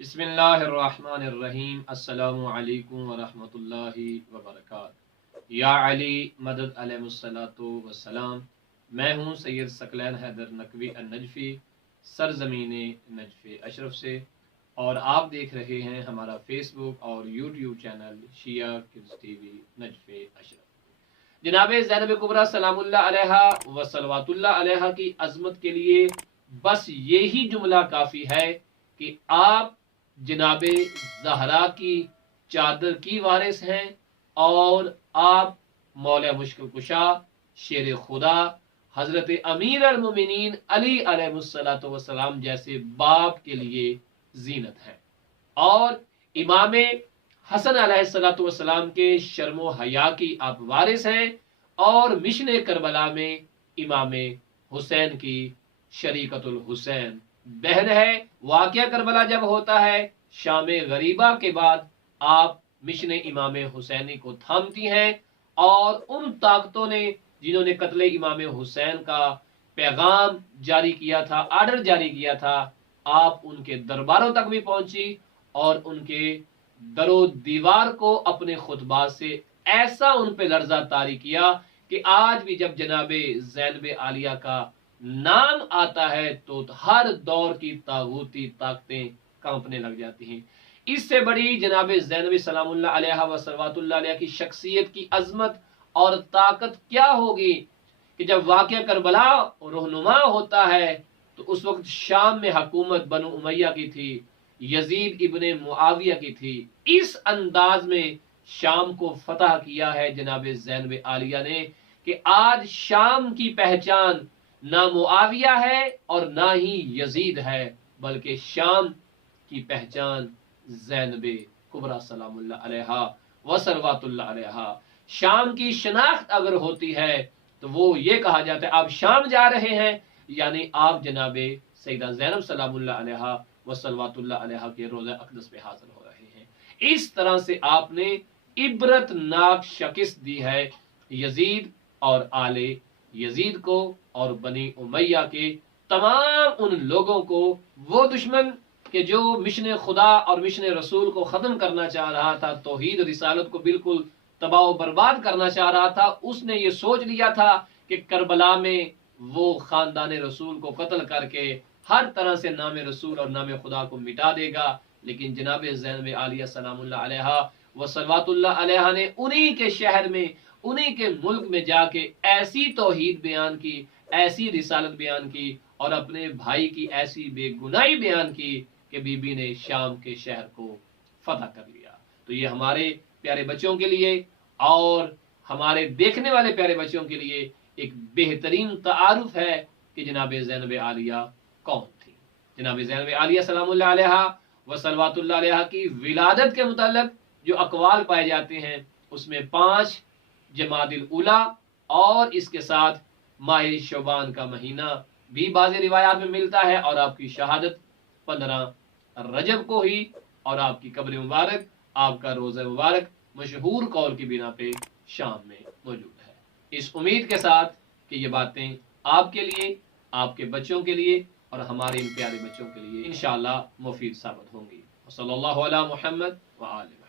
बिस्मिल्लाहिर्रहमानिर्रहीम। अस्सलामु अलैकुम वरहमतुल्लाहि वबरकातुहू। या अली मदद अलैहिस्सलातु वस्सलाम। मैं हूँ सैयद सकलैन हैदर नकवी अन-नजफी, सरजमीन नजफ अशरफ से, और आप देख रहे हैं हमारा फेसबुक और यूट्यूब चैनल शिया किड्स टीवी नजफ अशरफ। जनाब ज़ैनब कुबरा सलामुल्लाह अलैहा व सलवातुल्लाह अलैहा की अजमत के लिए बस यही जुमला काफ़ी है कि आप जनाबे ज़हरा की चादर की वारिस हैं और आप मौला मुश्किल कुशा शेर खुदा हजरत अमीर अल मोमिनीन अली अलैहिस्सलातु वस्सलाम जैसे बाप के लिए जीनत है, और इमाम हसन अलैहिस्सलातु वस्सलाम के शर्मो हया की आप वारिस हैं, और मिशन करबला में इमाम हुसैन की शरीकतुल हुसैन बहन है। वाक़या करबला जब होता है शाम गरीबा के बाद आप मिशन इमाम हुसैनी को थामती हैं, और उन ताकतों ने जिन्होंने कत्ले इमाम हुसैन का पैगाम जारी किया था, आर्डर जारी किया था, आप उनके दरबारों तक भी पहुंची और उनके दरो दीवार को अपने खुतबा से ऐसा उन पे लर्जा तारी किया कि आज भी जब जनाबे ज़ैनब आलिया का नाम आता है तो हर दौर की तागूती ताकतें कांपने लग जाती हैं। इससे बड़ी जनाबे ज़ैनब सलामुल्लाह अलैहा व सलवातुल्लाह अलैहा की शख्सियत की अजमत और ताकत क्या होगी कि जब वाक़या करबला रहनुमा होता है तो उस वक्त शाम में हुकूमत बनु उमैया की थी, यजीद इब्ने मुआविया की थी। इस अंदाज में शाम को फतह किया है जनाबे ज़ैनब आलिया ने कि आज शाम की पहचान ना मुआविया है और ना ही यजीद है, बल्कि शाम की पहचान ज़ैनब कुबरा सलामुल्लाह अलैहा व सलवातुल्लाह अलैहा। शाम की शनाख्त अगर होती है तो वो ये कहा जाता है आप शाम जा रहे हैं, यानी आप जनाबे सैयदा ज़ैनब सलामुल्लाह अलैहा व सलवातुल्लाह अलैहा के रोज़ा अक़दस पे हाज़िर हो रहे हैं। इस तरह से आपने इबरतनाक शिकस्त दी है यजीद और आले यजीद को और बनी उमैया के तमाम उन लोगों को। वो दुश्मन कि जो मिशन खुदा और मिशन रसूल को ख़त्म करना चाह रहा था, तौहीद रिसालत को बिल्कुल तबाह बर्बाद करना चाह रहा था, उसने ये सोच लिया था कि करबला में वो ख़ानदान रसूल को कत्ल करके हर तरह से नाम रसूल और नाम खुदा को मिटा देगा। लेकिन जनाब ज़ैनब आलिया सलामुल्लाह अलैहा व सलवातुल्लाह अलैहा ने उन्हीं के शहर में, उन्हीं के मुल्क में जाके ऐसी तौहीद बयान की, ऐसी रिसालत बयान की और अपने भाई की ऐसी बेगुनाही बयान की कि बीबी ने शाम के शहर को फतह कर लिया। तो ये हमारे प्यारे बच्चों के लिए और हमारे देखने वाले प्यारे बच्चों के लिए एक बेहतरीन तारुफ है कि जनाब ज़ैनब आलिया कौन थी। जनाब ज़ैनब आलिया सलामुल्लाह अलैहा व सलवातुल्लाह अलैहा की विलादत के मुताल्लिक़ जो अक़वाल पाए जाते हैं उसमें 5 जमादिल उला और इसके साथ माह शौबान का महीना भी बाज़ रिवायात में मिलता है, और आपकी शहादत 15 रजब को ही, और आपकी कब्र मुबारक, आपका रोज़ा मुबारक मशहूर कौल की बिना पे शाम में मौजूद है। इस उम्मीद के साथ कि ये बातें आपके लिए, आपके बच्चों के लिए और हमारे इन प्यारे बच्चों के लिए इंशाअल्लाह मुफीद साबित होंगी। सल्लल्लाहु अला मुहम्मद व आलिहि।